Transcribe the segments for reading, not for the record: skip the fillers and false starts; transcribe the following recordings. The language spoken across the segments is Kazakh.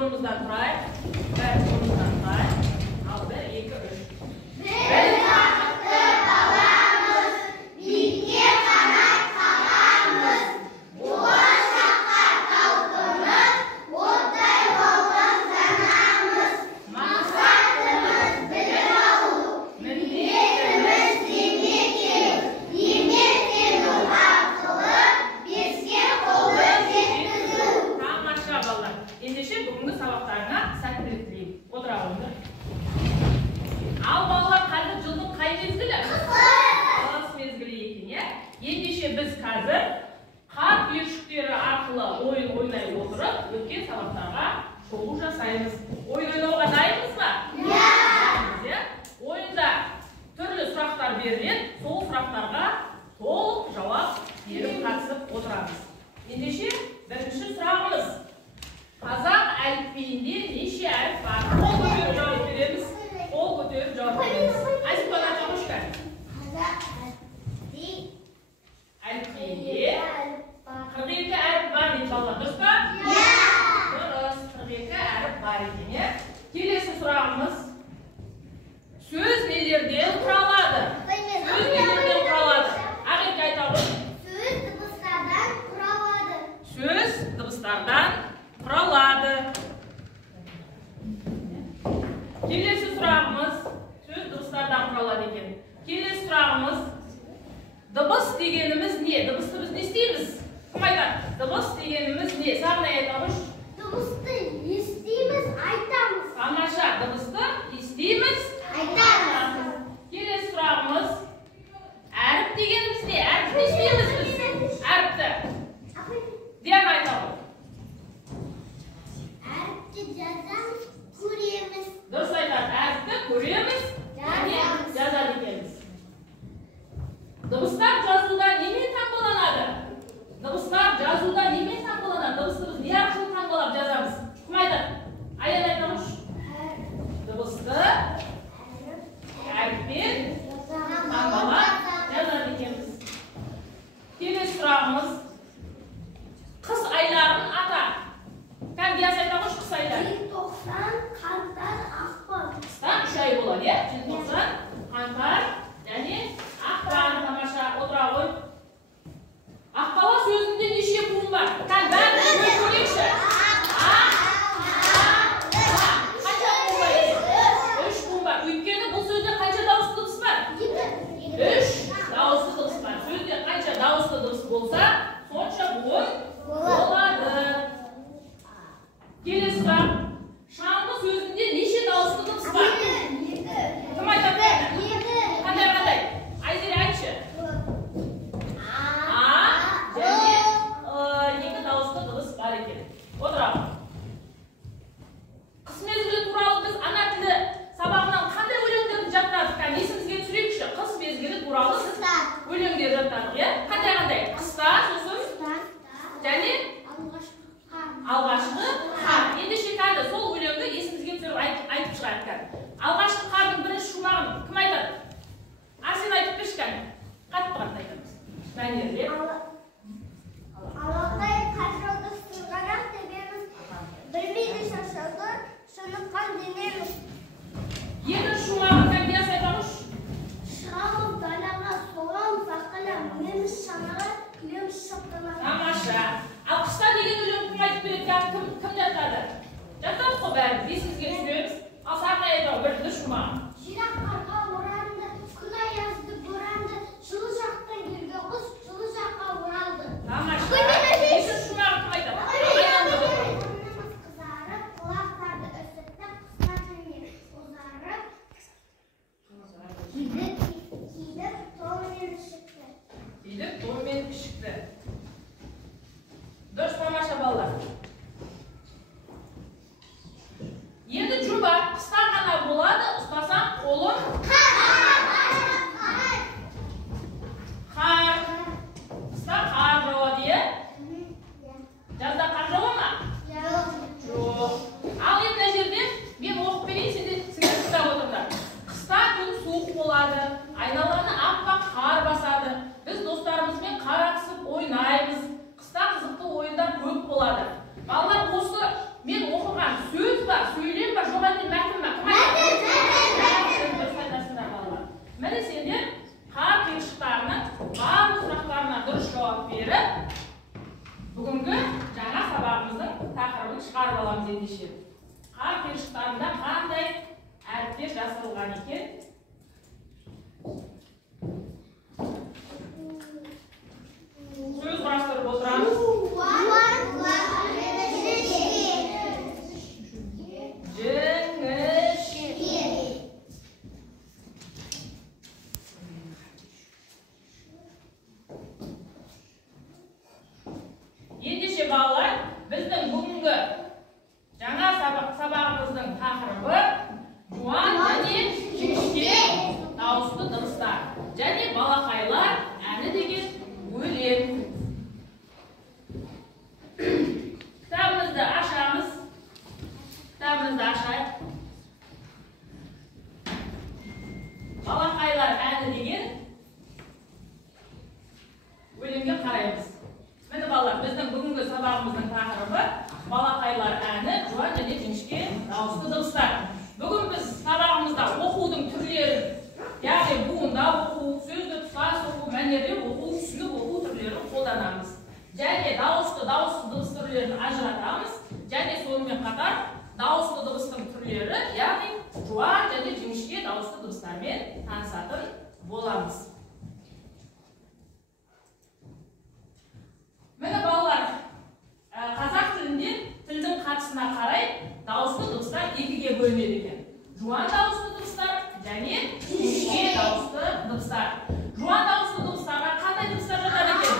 орнымыздан тұрайық. Бәріміз орнымыздан тұрайық. Ал 1, 2, 3. Біз бақытты боламыз, биікке қанат қағамыз, болашаққа талпынып, оттай болып жанамыз. Мақсатымыз білім алу, міндетіміз демекел, еңбектену арқылы беске қолы жеткізу. Тамаша балалар. Ендеше бүгінгі сабақтарына сәттілік тілеймін. Отыра алыңдар. Ал балалар, қазір жылдың қай мезгілі? Қыс мезгілі екен, иә? Ендеше біз қазір қар түйіршіктері арқылы ойын ойнай отырып, өткен сабақтарға шолу жасаймыз. Ойын ойнауға дайынбыз ба? Иә. Ойында түрлі сұрақтар беріледі, сол сұрақтарға толық жауап беріп қатысып отырамыз. Ендеше бірінші сұрағымыз: қазақ әліпбиінде неше әріп бар? Қол көтеріп жауап береміз. Қол көтеріп жауап береміз. Айсипат аға қош келдің. Қазақ әліпбиінде 42 әріп бар дейді балалар, дұрыс па? Дұрыс, 42 әріп бар екен, иә? Келесі сұрағымыз: сөз нелерден құралады? Сөз нелерден құралады? Ақерке айта ғой. сөз дыбыстардан құралады. Сөз дыбыстардан құралады. Келесі сұрағымыз: сөз дыбыстардан құралады екен. Келесі сұрағымыз: дыбыс дегеніміз не? Дыбысты біз не істейміз? Кім айтады? Дыбыс дегеніміз не? Сағынай айта қойшы. Дыбысты естиміз, айтамыз. Тамаша, дыбысты естейміз, Айтамыз. Келесі сұрағымыз: әріп дегеніміз не? Әріпті не істейміз біз? Әріпті. Диана айта ғой. Әріпті жазамыз, көреміз. Дұрыс айтады. Әріпті көреміз, және жазады екенбіз. Дыбыстар жазуда немен таңбаланады? Дыбыстар жазуда немен таңбаланады? Дыбысты біз не арқылы таңбалап жазамыз? Кім айтады? Аян айта қойшы. Дыбысты әріппен таңбалап жазады екенбіз. Келесі сұрағымыз: қыс айларын ата. Кәм Диас айта қойшы қыс айлары. Желтоқсан, қаңтар, ақпан. Қыста 3 ай болады, иә? Желтоқсан, қаңтар және ақпан. Тамаша, отыра ғой. Ақбала сөзінде неше буын бар? Кәм бәрін көрейікші. Қанша буын бар екен? 3 буын бар. Өйткені бұл сөзде қанша дауысты дыбыс бар? 3 дауысты дыбыс бар. Сөзде қанша дауысты дыбыс болса, сонша буын болады. Келесі сұрақ: шаңғы сөзінде неше дауысты дыбыс бар? Кім айтады? Қандай? Айзере айтшы. Және 2 дауысты дыбыс бар екен. Отырамын. Қыс мезгілі туралы біз ана тілі сабағынан қандай өлеңдерді жаттадық? Есімізге түсірейікші. Қыс мезгілі туралы біз өлеңдер жаттадық, иә? Қандай? Қыста, сосын және алғашқы қар. Ендеше қазір сол өлеңді есімізге түсіріп айтып шығайық. Алғашқы қардың бірінші шумағын кім айтады? Арсен айтып берші кәне. Қатты айтамыз. Мәнерлеп. Алақай қар жауды сырғанақ тебеміз, білмейді шашауды шыныққан демеміз. Екінші шумағын кәм Диас айта қойшы. Шығамыз далаға, соғамыз ақылы, мінеміз шанаға, күлеміз шаптанаға. Тамаша. Ал қыста деген өлең кім айтып береді? Кім жаттады? Жаттадық қой бәріміз. Есімізге түсіреміз. Ал Сағынай айта ғой бірінші шумағын. Жирақ қарға оранды, күн аязды боранды, жылы жақтан келген құс жылы жаққа оралды. Тамаша. Екінші шумағын кім айтады? Бұрнымыз қызарып, құлақтарды үсітіп, қысқа және ұзарып, кидіп, тоңмен шықты. Кидіп, тоңмен шықты. Дұрыс, тамаша балалар. Енді жұмбақ қыста ғана болады, ұстасам қолым қар. Қыста қар жауады, е? Жазда қар жауа ма? Жоқ. Ал енді мына жерде мен оқып берейін, сендер тыңдап отырыңдар. Қыста күн суық болады, айналаны аппақ қар басады. Біз достарымызбен қар ақсып ойнаймыз. Қыста қызықты ойындар көп болады. Балалар, осы мен оқыған жасалған екен. Сөз құрастырып отырамыз. Жіңішке. Ендеше балалар, біздің бүгінгі жаңа сабағымыздың тақырыбы жуан және жіңішке дауысты дыбыстар және балақайлар әні деген өлең. Кітабымызды ашамыз. Кітабымызды ашайық. Балақайлар әні деген өлеңге қараймыз. Міне балалар, біздің бүгінгі сабағымыздың тақырыбы балақайлар әні жуан және жіңішке дауысты дыбыстар. Бүгін біз сабағымызда оқудың түрлерін, яғни буында оқу, сөзді тұтас оқу, мәнерлеп оқу, түсінік оқу түрлерін қолданамыз. Және дауысты дыбыс түрлерін ажыратамыз. Және сонымен қатар дауысты дыбыстың түрлері, яғни жуан және жіңішке дауысты дыбыстармен танысатын боламыз. Міне балалар, қазақ тілінде тілдің қатысына қарай дауысты дыбыстар екіге бөлінеді екен. Жуан дауысты дыбыстар және жіңішке дауысты дыбыстар. Жуан дауысты дыбыстарға қандай дыбыстар жатады екен?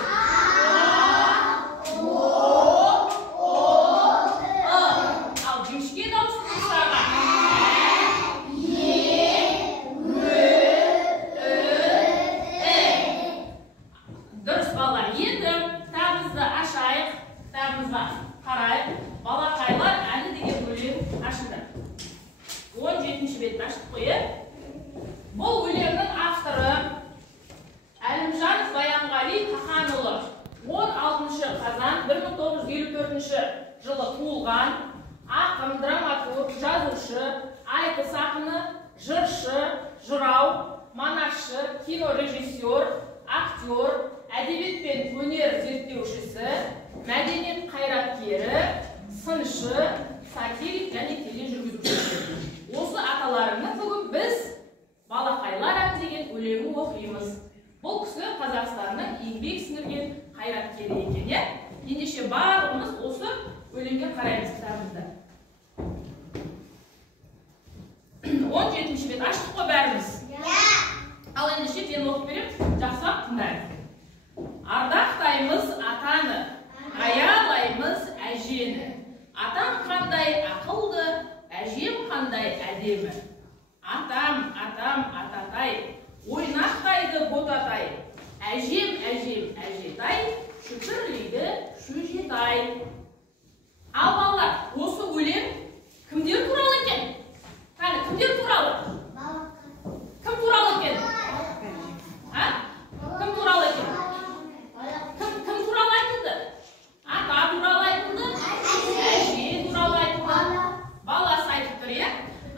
Ал жіңішке дауысты дыбыстарға дұрыс балалар. Енді кітабымызды ашайық, кітабымызға қарайық. Балақайлар әні деген өлең ашылды. 17-ші бетін аштық қойы. Бұл өлеңнің авторы Әлімжанов Баянғали Қаханұлы 16 қазан 1954 жылы туылған ақын, драматург, жазушы, айтыс ақыны, жыршы, жырау, манаршы, кинорежиссер, актер, әдебиет пен өнер зерттеушісі, мәдениет қайраткері, сыншы, сатирик және тележүргізуші. Осы аталарының бүгін біз балақайлар әні деген өлеңін оқимыз. Бұл кісі Қазақстанның еңбек сіңірген қайраткері екен, иә? Ендеше барлығымыз осы өлеңге қараймыз кітабымызда. 17-ші бет аштық қой бәріміз? Ал ендеше мен оқып беремін, жақсылап тыңдайық. Ардақтаймыз атаны, аялаймыз әжені. Атам қандай ақылды, әжем қандай әдемі. Атам, ататай, ойнақтайды ботатай. Әжем, әжетай, шүкірлейді шөжетай. Ал балалар, осы өлең кімдер туралы екен? Қане, кімдер туралы? Кім туралы екен? Кім туралы екен? Кім туралы айтылды? Ата туралы айтылды? Әже туралы айтылды? Баласы айтып тұр, иә?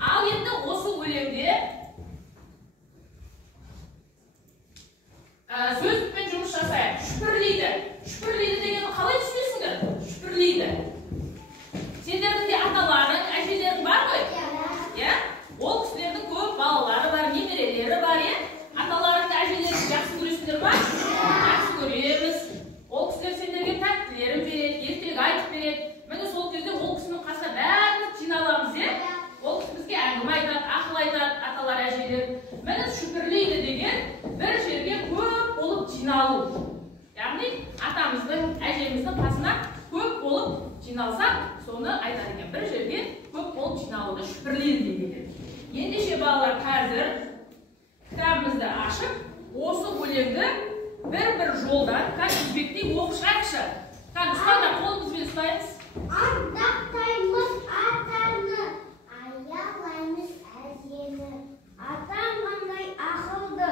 Ал енді осы өлеңде сөздікпен жұмыс жасайық. Шүпірлейді. Шүпірлейді дегенді қалай түсінесіңдер? Шүпірлейді. Сендердің де аталарың, әжелерің бар ғой? Иә? Ол кісілердің көп балалары бар, немерелері бар, иә? Аталарыңды, әжелеріңді жақсы көресіңдер ма? Жақсы көреміз. Ол кісілер сендерге тәттілерін береді, ертегі айтып береді. Міне сол кезде ол кісінің қасына бәріміз жиналамыз, иә? Ол кісі бізге әңгіме айтады, ақыл айтады, аталар, әжелер. Міне шүпірлейді деген бір жерге көп болып жиналу. Яғни атамыздың, әжеміздің қасына көп болып жиналсақ, соны айтады екен. Бір жерге көп болып жиналуды шүпірлейді деген. Ендеше балалар, қазір кітабымызды ашып, осы өлеңді бір жолдан үзбектей оқып шығайықшы. Ұстаңдар, қолымызбен ұстаймыз. Ардақтаймыз атаны, аялаймыз әжені. Атам қандай ақылды,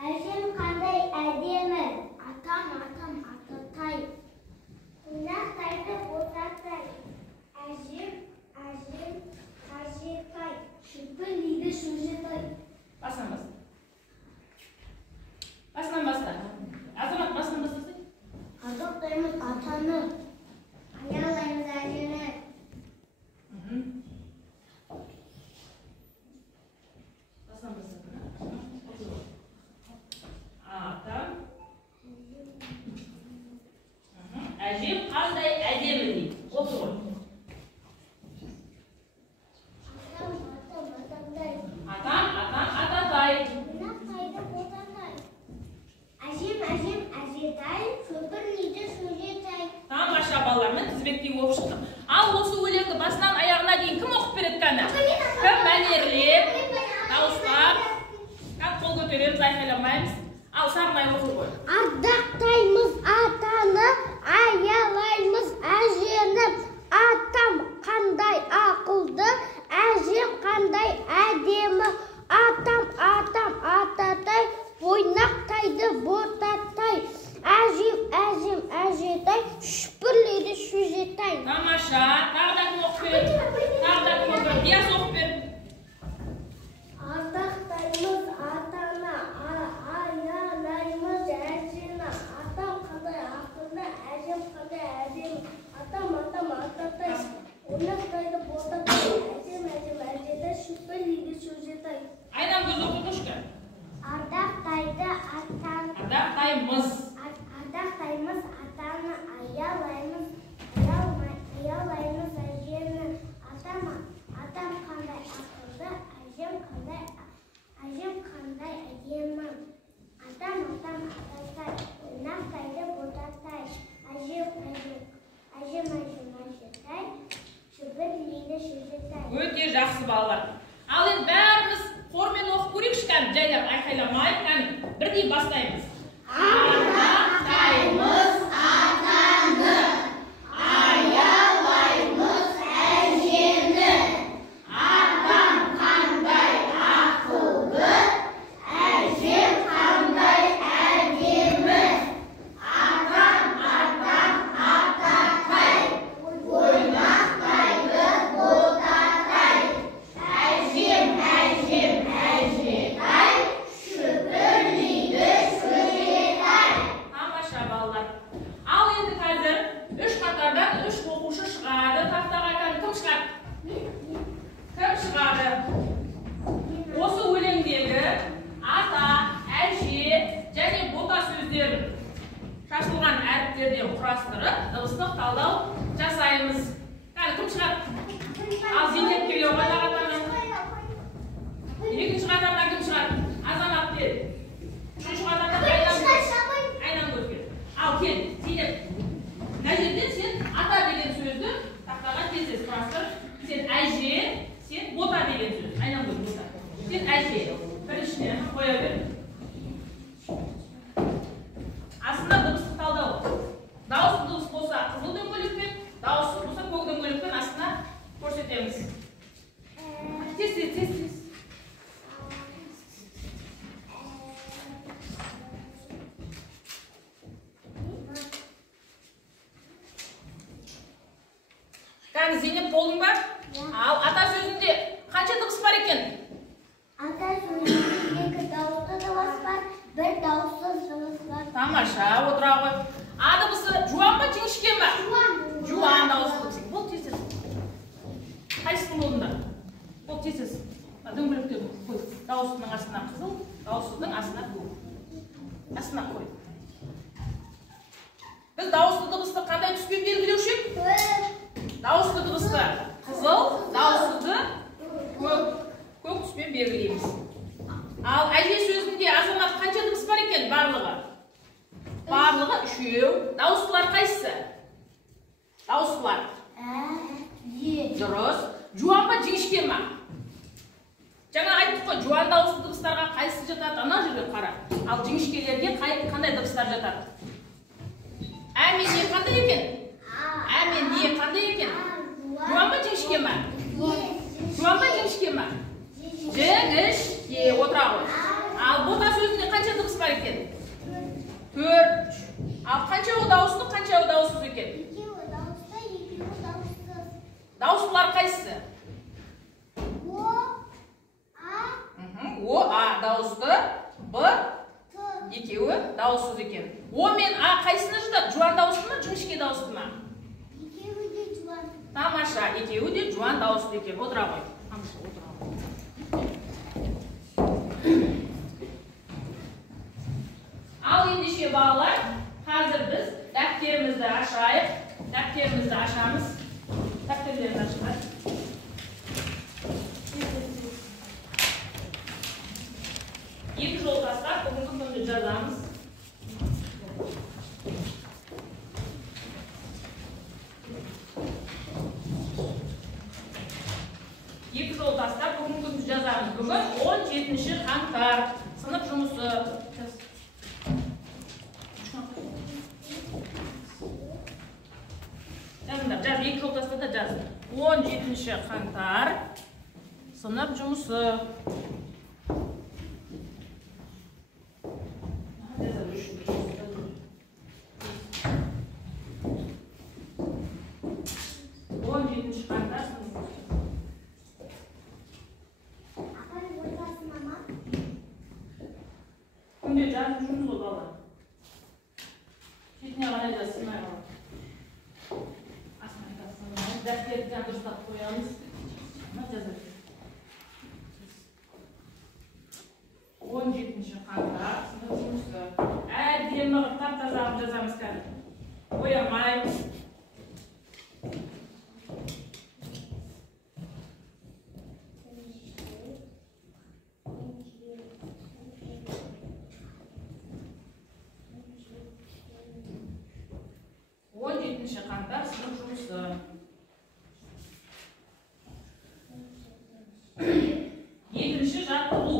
әжем қандай әдемі. Атам, ататай, ойнақтайды ботатай. Әжем, әжетай, шүпірлейді шөжетай. Басынан баста. Азамат, басынан бастасай. Ардақтаймыз атаны, аялаймыз әжені. Ал Сағынай оқыр ғой. Ардақтаймыз атаны, аялаймыз әжені. Атам қандай ақылды, әжем қандай әдемі. Атам ататай, ойнақтайды ботатай. Әжем әжетай, шүпірлейді шөжетай. Тамаша, тағы да кім оқып бер? Тағы да кім оқып бер? Бияз оқып бер. Ардақтаймыз атаны, аялаймыз әжені. Атам қандай ақылды, әжем қандай әдемі. Атам ататай, ойнақтайды ботатай. Әжем әжетай, шүпірлейді шөжетай. Айнан көз оқып көшкі. Ардақтайды атаны. Ардақтаймыз. Ардақтаймыз атаны, аялаймыз әжені. Атам қандай ақылды, әжем қандай әдемі. Атам ататай, ойнақтайды ботатай. Әжем әжетай, шүпірлейді шөжетай. Өте жақсы балалар. Ал енді бәріміз хормен оқып көрейікші кәні, жайлап айқайламай кәні. Бірдей бастаймыз. Ардақтаймыз атаны, аялаймыз әжені. Атам қандай ақылды, әжем қандай әдемі. Атам ататай, ойнақтайды ботатай. Әжем әжетай, шүпірлейді шөжетай. Тамаша балалар. Ал енді қазір үш қатардан үш оқушы шығады. Тақтаға кім шығады? Кім шығады? Осы өлеңдегі ата, әже және бота сөздерін шашылған әріптерден құрастырып, дыбыстық талдау жасаймыз. Кім шығады? Ал Зейнеп келе ғой тағатардан. Екінші қатардан кім шығады? Азамат кел. Үшінші қатардан Айнан көз кел. Ал кел, Зейнеп. Мына жерден сен ата деген сөзді тақтаға тез құрастыр. Сен әже, сен бота деген сөз. Айнан көз бота. Сен әже. Біріншіне қоя бер. Астына дыбыстық талдау. Дауысты дыбыс болса қызыл дөңгелекпен, дауысты болса көк дөңгелекпен астына көрсетеміз. Тез. Кәні Зейнеп болдың ба? Ал ата сөзінде қанша дыбыс бар екен? Ата сөзінде 2 дауысты дыбыс бар, 1 дауыссыз дыбыс бар. Тамаша, отыра ғой. А дыбысы жуан ба, жіңішке ма? Жуан дауысты. Бол тез. Қайсының болдыңда? Бол тез. Дөңгелекте қой. Дауысының астына қызыл, дауысының астына көк. Астына қой. Біз дауысты дыбысты қандай түспен белгілеуші ек? Дауысты дыбысты қызыл, дауысты көк түспен белгілейміз. Ал әже сөзінде Азамат қанша дыбыс бар екен барлығы? Барлығы 3. Дауыстылар қайсысы? Дауыстылар. Дұрыс. Жуан ба, жіңішке ма? Жаңа айттық қой, жуан дауысты дыбыстарға қайсысы жатады? Ана жерге қара. Ал жіңішкелерге қандай дыбыстар жатады? Ә мен не қандай екен? Әмен не қандай екен? Жуан ба, жіңішке ма? Жуан ба, жіңішке ма? Жіңішке. Отыра ғой. Ал бота сөзінде қанша дыбыс бар екен? 4. Ал қаншауы дауысты, қаншауы дауыссыз екен? 2 дауысты, 2 дауыссыз. Дауыстылар қайсысы? О, А дауысты, Б екеуі дауыссыз екен. О мен А қайсына жатады? Жуан дауысты ма, жіңішке дауысты ма? Екеуі де жуан. Тамаша, екеуі де жуан дауысты екен. Отыра ғой. Тамаша, отыра ғой. Ал ендеше балалар, қазір біз дәптерімізді ашайық. Дәптерімізді ашамыз. Дәптерлерді ашайық. Екі жол тастап, бүгінгі күнді жазамыз. Екі жол тастап, бүгінгі күнді жазамыз. Бүгін 17 қаңтар. Сынып жұмысы. Қазір екі жолтаста да жаз. 17 қаңтар сынып жұмысы. Күнде жазып жүрміз ғой бала. Шетіне қарай да сыймай қалады. Дәптерді дұрыстап қоямыз. Жазып. 17 қаңтар сынып жұмысы. Әдемі тап-таза қылып жазамыз қазір. Боямай. Қаңтар сынып жұмысы. Екінші жаттығу.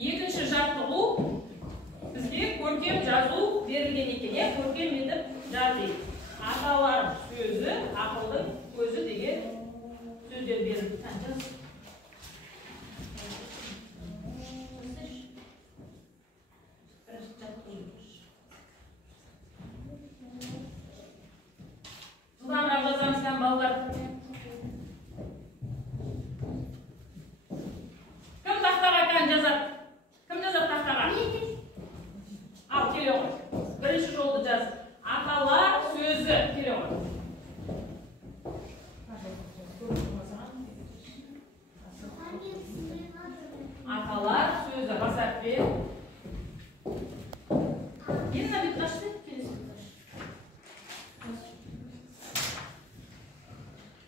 Екінші жаттығу бізге көркем жазу берілген екен. Көркем етіп жазайық. Аталар сөзі, ақылдың көзі деген сөздер берілді. Жылдамырақ жазамыздан балалар. Кім тақтаға екен жазады? Кім жазады тақтаға? Ал, келе ғой. Бірінші жолды жаз. Аталар сөзі. Келе ғой. Аталар сөзі. Басап бер. Еліна бет қашты? Келесі бет қашты.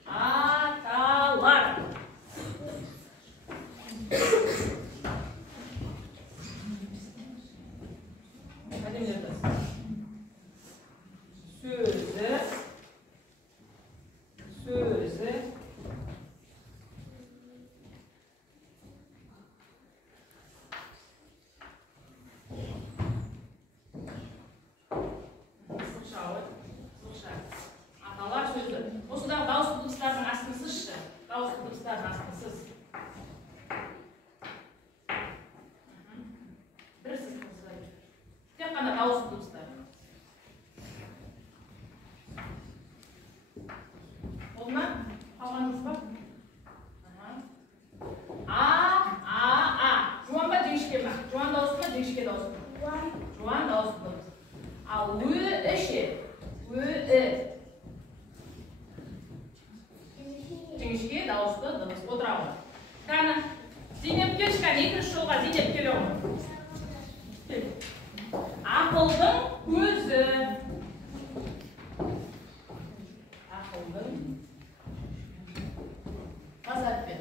Аталар. Сөзі. Сөзі. Аталар сөзі. Осыдағы дауысты дыбыстардың астынсызшы. Дауысты дыбыстардың астынсыз. Бір сіз қылсыз. Тек қана дауысты дыбыстар. Oldu mu? Havanız bak. Juan ba jingişke mi? Juan da olsun mu? Jingişke de olsun. Juan da olsun. Жіңішке дауысты дыбыс отырады. Қана, Зейнеп келші, екінші жолға Зейнеп келе ғой. Ақылдың көзі. Ақылдың Қазат бер.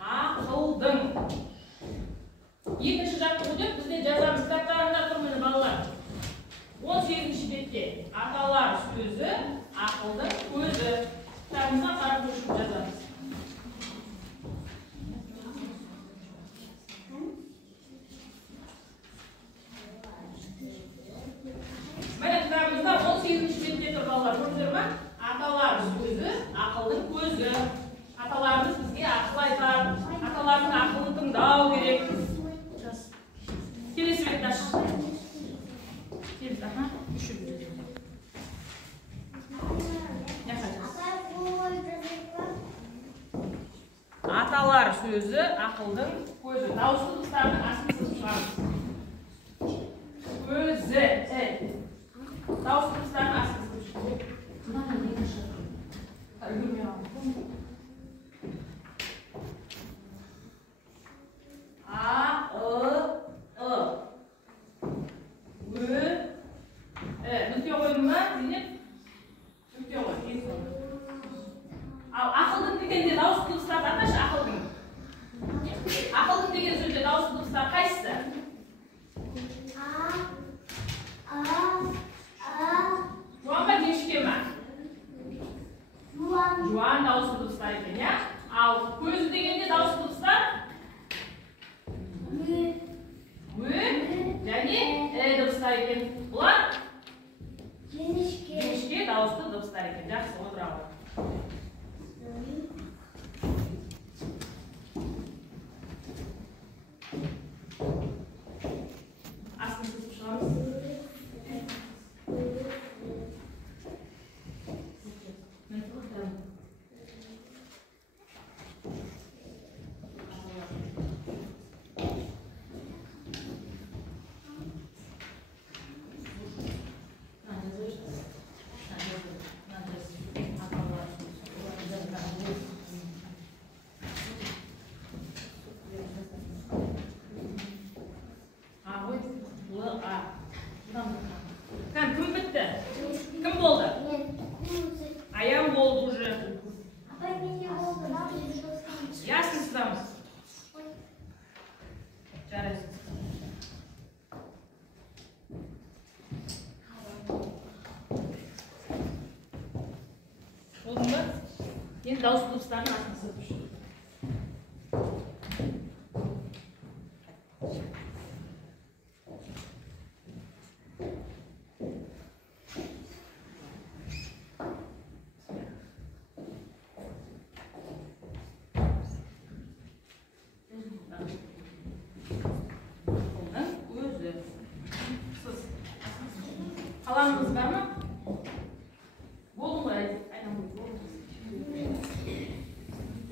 Ақылдың. Екінші жаттығу деп бізде жазамыз. Кітаптарында тұр міне балалар. 18-ші бетте аталар сөзі, ақылдың көзі. Кітабымызға қарап көршіп жазамыз. Міне кітабымызда 18-ші бетте тұр балалар. Көрдіңіздер ме? Аталар сөзі, ақылдың көзі. Аталарымыз бізге ақыл айтады. Аталардың ақылын тыңдау керек. Келесі бетті аш. Келесі, үші бетті. Аталар сөзі, ақылдың көзі. Дауысты дыбыстардың астын сызып шығармыз. Көзі. Дауысты дыбыстардың астын сызып шығармыз. Нүкте қойдың ба, Зейнеп? Нүкте қой, ең соңында. Астын сызып шығамыз. Кім бітті? Кім болды? Аян болды уже. Ясно сіздамыз? Жарайсыз. Болдың ба? Енді дауыс дыбыстарын астын сызып жүр. Қаламымыз бар ма? Болдың ғой, айнам болды.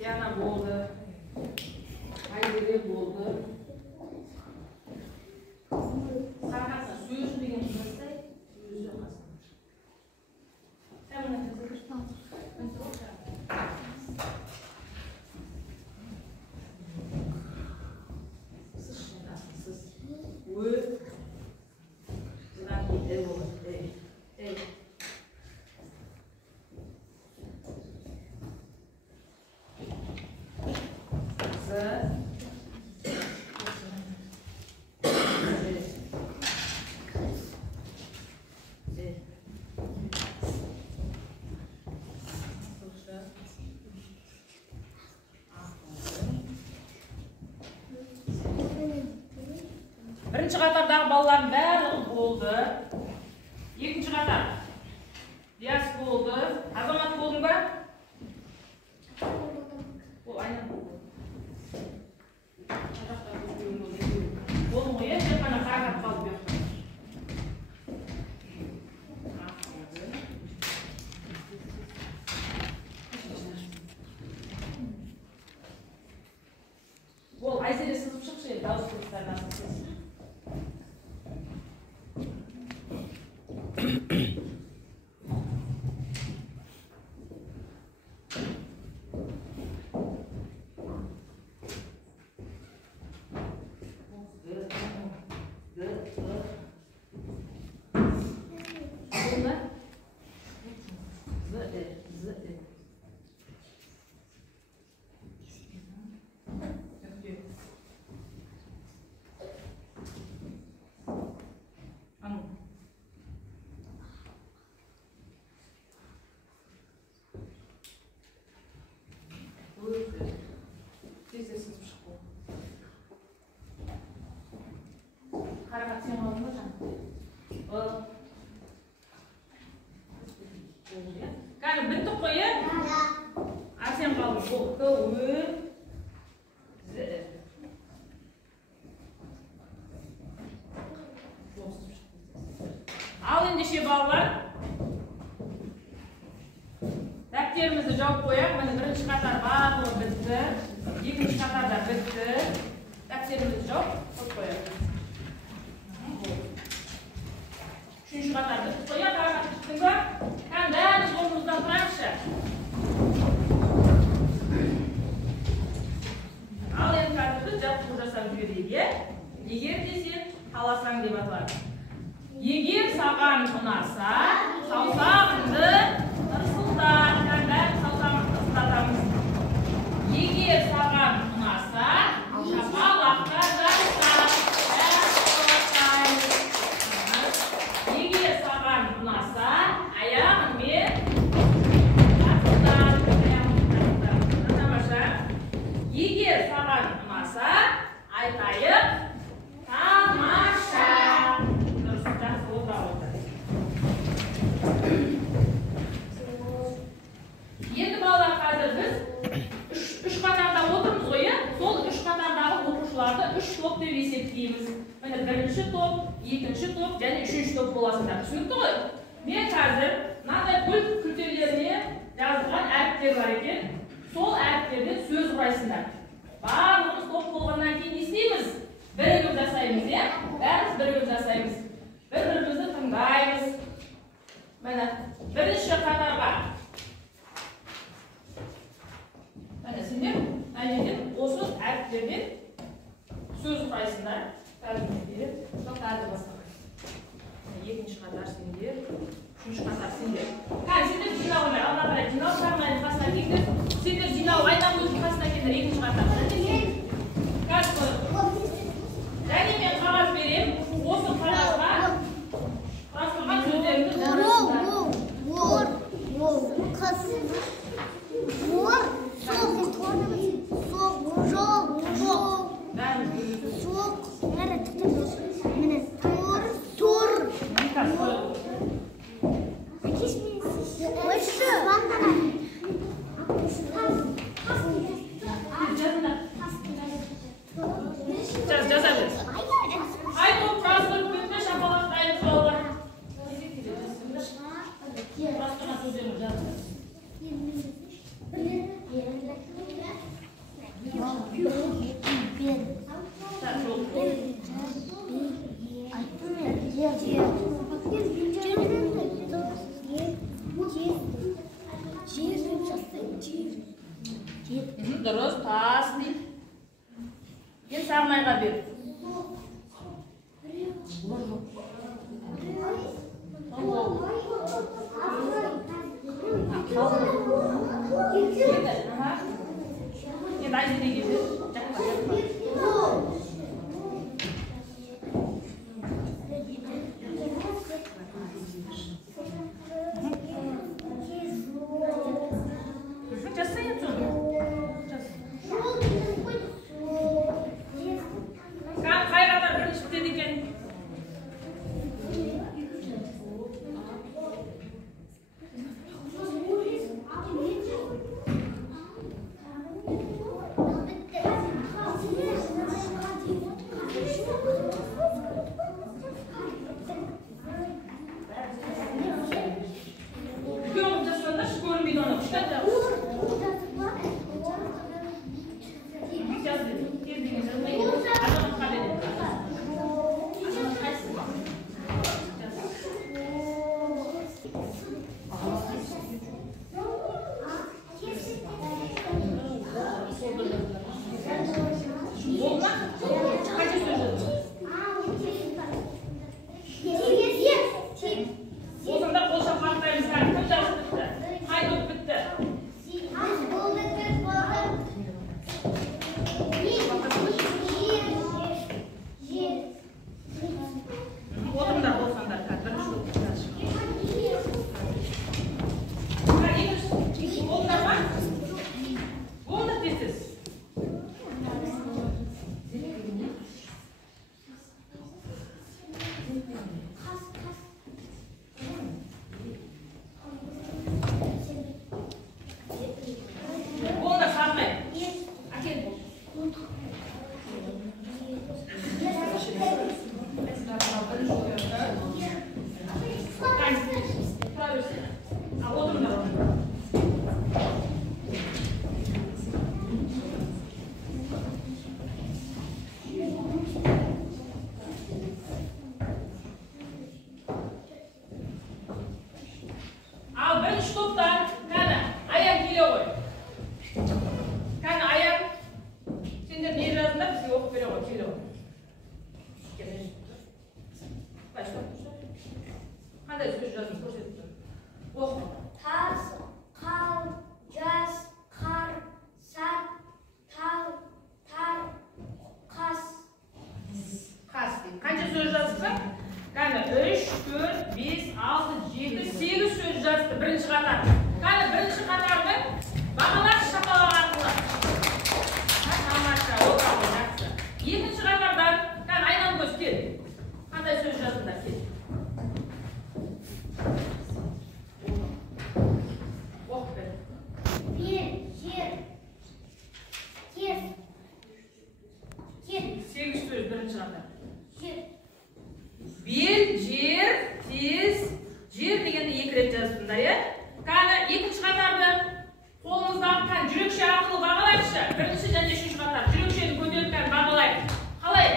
Яна болды. Айдере болды. Сарқатса сөз деген жастай, сөзі қасында. Сәй мұна тәзір. Сыз шындасың, сыз. Өт. Бірінші қатардағы балалардың бәрі болды. Екінші қатар. Диас болды. Азамат болдың ба? Ол айнан болды. Болдың ғой, тек қана қарақат қалып бер. Ол Айзере сызып шықшы, дауыс дыбыстарын астын. Қарақат сен алдың ба жаңа? Кәні біттік қой, е? Сен қалдың. Ол, ал ендеше балалар, дәптерімізді жауып қояқ. Міне бірінші қатар барлығы бітті, екінші қатарда бітті. Дәптерімізді жауып қояқ. Üçüncü қатарды қояқ, қарақат түттің ба? Кән бәріміз орнымыздан тұрайықшы. Ал енді қазірді жаттығу жасап жіберейік. Егер десең, қаласаң деп аталады. Егер саған ұнаса, саусағыңды ырсылдат. Кән бәріміз саусағымызды ырсылдатамыз. Егер саған ұнаса, шапалаққа жарса. Егер саған ұнаса, аяғыңмен егер саған ұнаса, айтайық, тамаша. Дұрыс, жақсы отыра. Енді балалар, қазір біз үш қатарда отырмыз ғой. Оларды 3 топ деп есептейміз. Міне бірінші топ, екінші топ және үшінші топ боласыңдар. Түсінікті ғой? Мен қазір мынадай гүл күлтелеріне жазылған әріптер бар екен. Сол әріптерден сөз құрайсыңдар. Барлығымыз топ болғаннан кейін не істейміз? Бірігіп жасаймыз, иә? Бәріміз бірігіп жасаймыз. Бір-бірімізді тыңдаймыз. Міне бірінші қатарға. Міне сендер әнеден осы әріптерден сөз құрайсыңдар. Тәрбиелер, тоқтарды бастамай. Екінші қатар сендер, үшінші қатар сендер. Сендер жинауына, алға қарай жинау, сағынайын қасына келдер. Сендер жинау, айдан өзінің қасына келдер, екінші қатар. Және мен қағаз берем, осы қағазға жазылған сөздерімді дұрыс, тас дейді. Ен сағынайға бер. Енді айзереге бер. Сегіз сөз бірінші қатар. Жер. Бел, жер, тез, жер дегенді екі рет жазыпсыңдар, иә? Кәні екінші қатарды қолымыздағы жүрекше арқылы бағалайықшы. Бірінші және үшінші қатар. Жүрекшені көтеріп бағалайық. Қалай?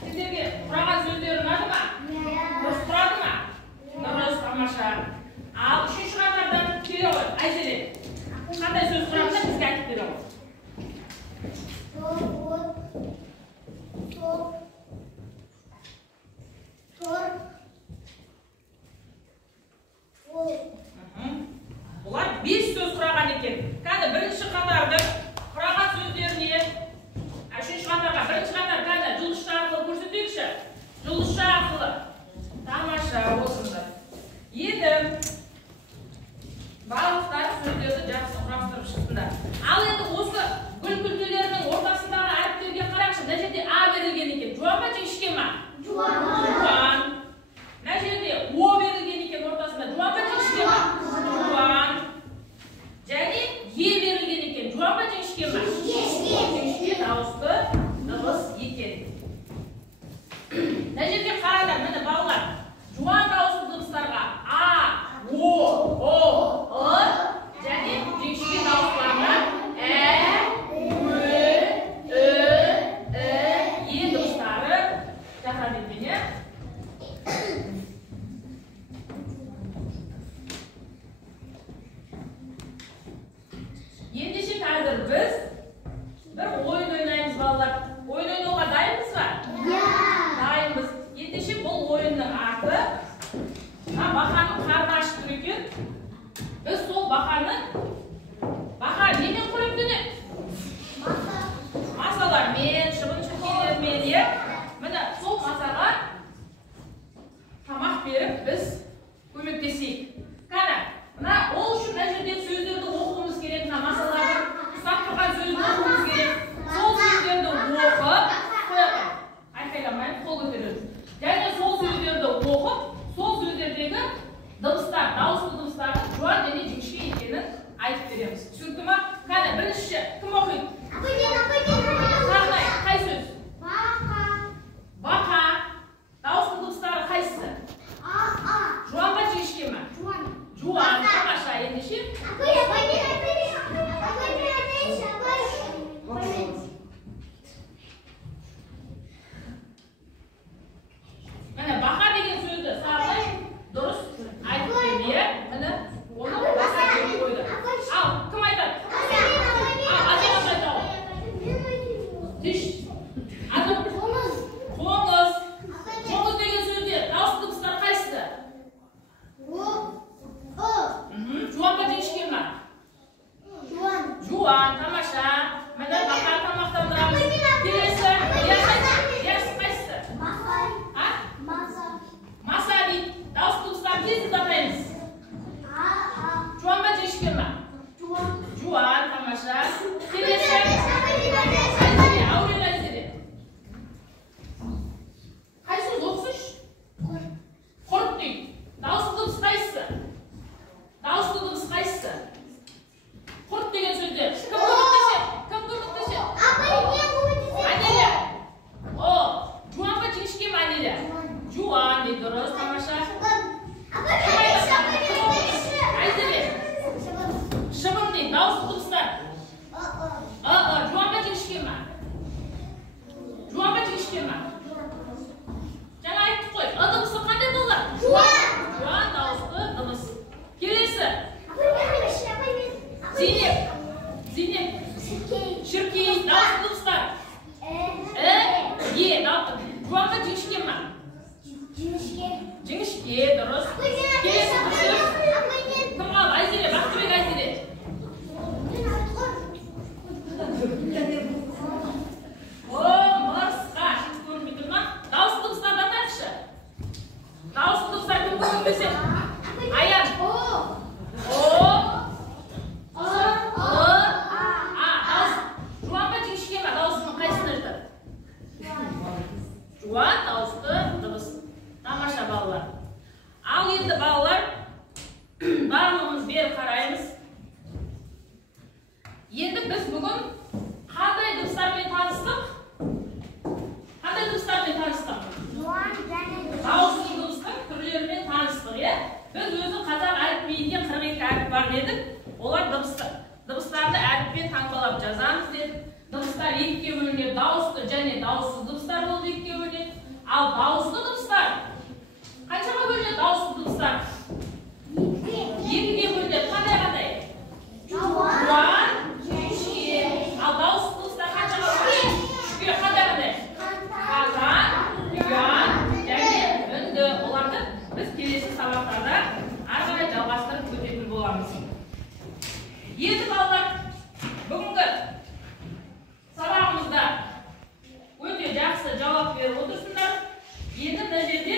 Сіздерге құраған сөздері ұнады ма? Дұрыс тұрады ма? Дұрыс, тамаша. Ал үшінші қатардан келе ғой, Айзере. Қандай сөз құрамында бізге айтып бере ғой. Бұлар 5 сөз құраған екен. Кәді бірінші қатардың құраған сөздеріне, үшінші қатарға, бірінші қатар кәді жұлдызша арқылы көрсетейікші. Жұлдызша арқылы. Тамаша осындар. Енді барлықтар сөздерді жақсы құрастырып шықтыңдар. Ал енді осы гүл-күлтелерінің ортасындағы әріптерге қарақшы. Мына жерде А берілген екен. Жуан ба жіңішке ма? Жуан. Мына жерде О берілген екен ортасында. Жуан ба жіңішке ма? Жуан. Және Е берілген екен. Жуан ба жіңішке ма? Жіңішке дауысты дыбыс екен. Мына жерге қараңдар, міне балалар. Жуан дауысты дыбыстарға А, О, және жіңішке дауыстарға Ә, Ө, Е дыбыстары жатады екен, иә? Ендеше қазір біз бір ойын ойнаймыз, балалар. Ойын ойнауға дайынбыз ба? Дайынбыз. Ендеше бұл ойынның аты бақаның қарны ашты екен. Біз сол бақа немен қоректенеді? Масалармен, шыбын-шіркейлермен, е? Міне сол масаға тамақ беріп біз көмектесейік. Кәні, ол үшін мына жерден сөздерді оқуымыз керек. Мына масалардың ұстап тұрған сөзді оқуымыз керек. Сол сөздерді оқып, айқайламайын, қол көтереді. Және сол сөздерді оқып, сол сөздердегі дыбыстар, дауысты дыбыстардың жуан және жіңішке екенін айтып береміз. Түсінікті ма? Кәні, бірінші кім оқиды? Сағынай, қай сөз? Бақа. Дауысты дыбыстары қайсысы? Жуан ба жіңішке ма? Жуан. Тамаша, ендеше? Міне, бақа деген сөзді Сағынай дұрыс айтып берді, е? Міне, оны бақа деп қойды. Ал, кім айтады? Азамат айтады. Тиш. Қоңыз. Қоңыз деген сөзде дауысты дыбыстар қайсысы? Жуан ба жіңішке ма? Жуан. Тамаша. Міне, бақа тамақтандырамыз. Келесі. Ясы қайсысы? Маса дейді. Дауысты дыбыстар тез атаймыз. Жуан ба жіңішке ма? Жуан. Тамаша. Келесі. Аурел Айзере. Қай сөз оқысыншы? Құрт дейді. Дауысты дыбыс қайсысы? Дауысты дыбыс қайсысы? Құрт деген сөздер. Кім көмектеседі? Анеля. Жуан ба жіңішке ма Анеля? Жуан дейді. Дұрыс. Тамаша. Айзере. Шыбын дейді. Дауысты дыбыстар. Жуан ба жіңішке ма? Жуан ба жіңішке ма? Жаңа айттық қой. Дыбысы қандай болады? Жуан дауысты дыбыс. Келесі. Зейнеп. Шіркей. Дауысты дыбыстар. Жуан ба жіңішке ма? Жіңішке. Дұрыс. Келесі. Кім қалды? Айзере. Бақтыбек Айзере. Мырысқа. Көрмей тұр ма? Дауысты дыбыстарды атайықшы. Дауысты дыбыстар кім көрмесе? Аян. Жуан ба жіңішке ма? Дауысының қайсына жатады? Жуан дауысты дыбыс. Тамаша балалар. Ал енді балалар, барлығымыз бері қараймыз. Енді біз бүгін қандай дыбыстармен таныстық? едік. Олар дыбыстарды әріппен таңбалап жазамыз дедік. Дыбыстар екіге бөлінеді, дауысты және дауыссыз дыбыстар болып екіге бөлінеді. Ал дауысты дыбыстар қаншаға бөлінеді? Дауысты дыбыстар екіге бөлінеді. Қандай? Жуан, жіңішке. Ал дауысты дыбыстар қаншаға бөлінеді? Үшке. Қандай? Қазан, ұян және үнді. Оларды біз келесі сабақтарда ары қарай жалғастырып өтетін боламыз. Енді балалар, бүгінгі сабағымызда өте жақсы жауап беріп отырсыңдар. Енді мына жерде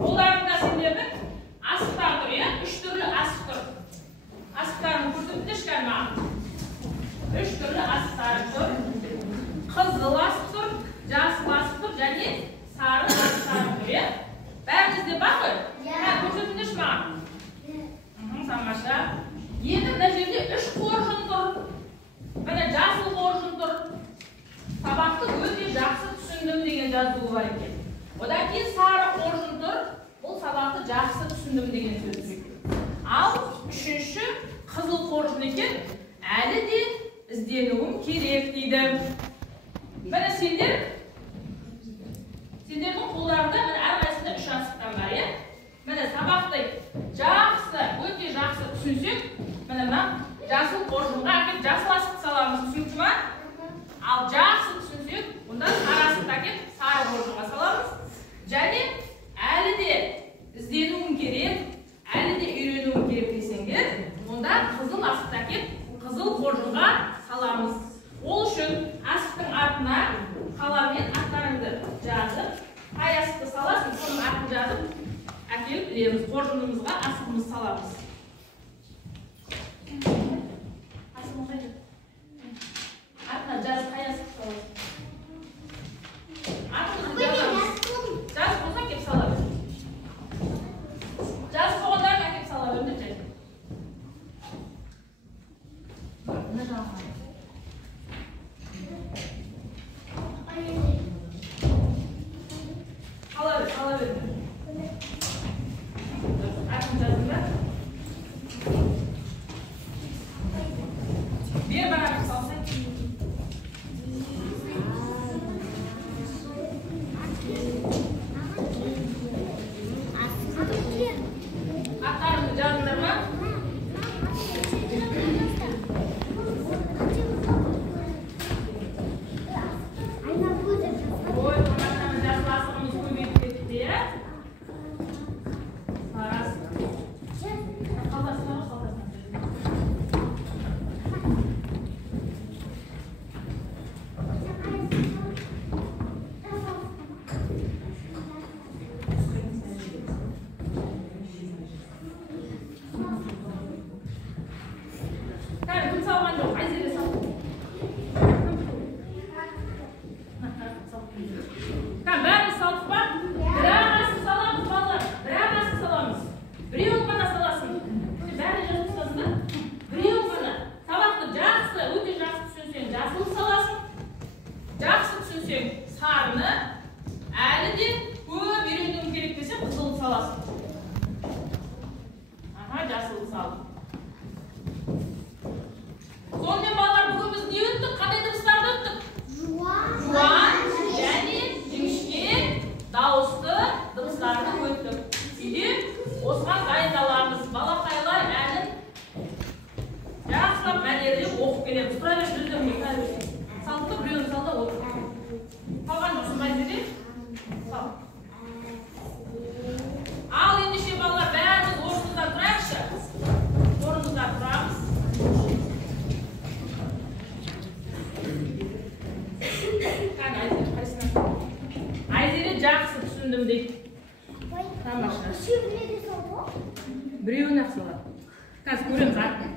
қолдарында сендердің асықтар тұр, иә? 3 түрлі асық тұр. Асықтарын көрсетіңдерші маған. 3 түрлі асықтар тұр. Қызыл асық тұр, жасыл асық тұр және сары асықтар тұр, иә? Бәріңізде бар ғой? Көрсетіңдерші маған. Тамаша. Енді мына жерде 3 қоржын тұр. Міне жасыл қоржын тұр. Сабақты өте жақсы түсіндім деген жазуы бар екен. Одан кейін сары қоржын тұр. Бұл сабақты жақсы түсіндім деген сөз. Ал үшінші қызыл қоржын екен. Әлі де ізденуім керек дейді. Міне сендердің қолдарында әрқайсында 3 асықтан бар, иә? Міне сабақты жақсы, өте жақсы түсінсек, міне жасыл қоржынға әкеп жасыл асық саламыз, түсінікті ма? Ал жақсы түсінсек, онда сары асықты әкеп сары қоржынға саламыз. Және әлі де ізденуім керек, әлі де үйренуім керек десеңдер, онда қызыл асықты әкеп қызыл қоржынға саламыз. Ол үшін асықтың артына қаламмен аттарыңды жазып, қай асықты саласың, соның атын жазып, әкеліп ілеміз, қоржынымызға асығымыз саламыз. Асығым қайда? Артына жазып, қай асық саласың? Артына жазамыз. Жазып болса кеп саламыз. Жазып болғандарын әкеп сала беріңдер жай. Мына жағына. Сала беріңдер. Атын жазыңдар. Бер бағанып салсай. Аттарыңды жазыңдар ма? Ой, қонақтарымыз жасыл асығымыз көбейіп кетті, иә? Сонымен балалар, бүгін біз не өттік? Қандай дыбыстарды өттік? Жуан және жіңішке дауысты дыбыстарды өттік. Үйде осыған дайындаламыз. Балақайлар әнін жақсылап мәнерлеп оқып келеміз. Тұра берші, өздеріңе кәдімгі. Салды, біреуін салды, отыр. Қалған жоқсын Майзере? Сал. Ал ендеше балалар, бәріміз орнымыздан тұрайықшы. Орнымыздан тұрамыз. Айзере жақсы түсіндім дейді. Тамаша. Біреуін ақ салады. Қазір көреміз атын.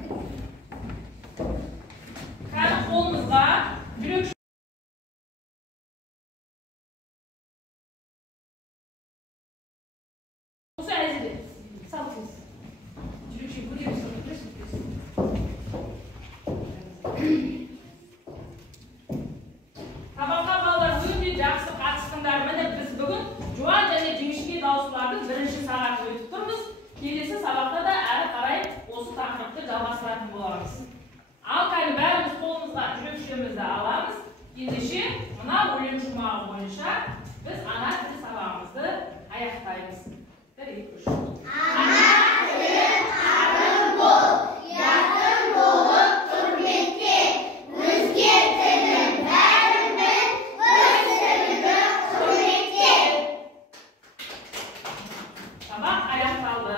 Қазір қолымызға жүрек осы Айзере. Сал кез. Жүрекше көреміз. Сабаққа балалар өте жақсы қатыстыңдар. Міне біз бүгін жуан және жіңішке дауыстылардың бірінші сағатын өтіп тұрмыз. Келесі сабақ boyunca biz ana tili sabahımızı ayaktayız. Bir, iki, üç. Sabah ayakta aldı.